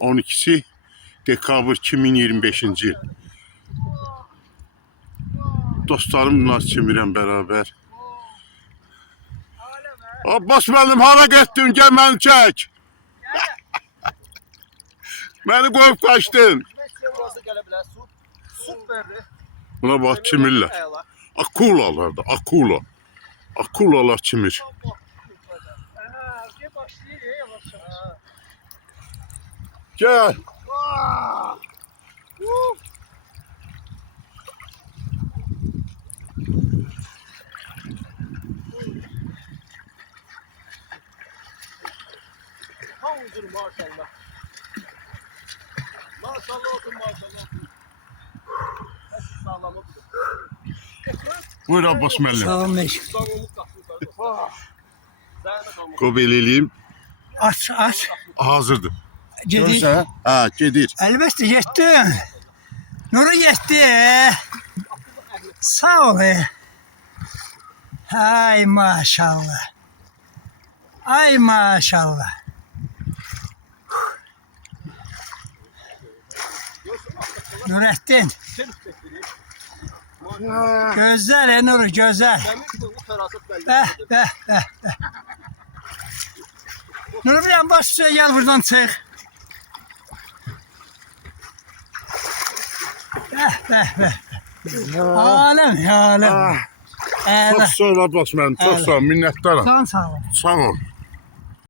12'si dekabr 2025-ci il. Dostlarımla çimirəm bərabər. Abbas müəllim, hara getdin? Gəl məni çək. Məni qoyub qaçdın. Buna bax, çimirlər. Akulalar da, akula. Akulalar çimir. Gel. Havuzur maşallah. Maşallah olsun maşallah. Sağlam olsun. Buyur Abbas müəllim. Salamünaleyküm. Qobil eləyim. Aç. Hazırdır. Gedik. Ha, gedir. Əlbəttə getdim. Nuru getdi. Sağ ol. Ay maşallah. Ay maşallah. Nurettin. Gözler Nuru güzel. Beh. Nuru bir an baş gel buradan çık. Beh. Alem. Çok sağ ol Abbas müəllim, çok sağ ol, minnətdaram. Sağ ol. Sağ ol.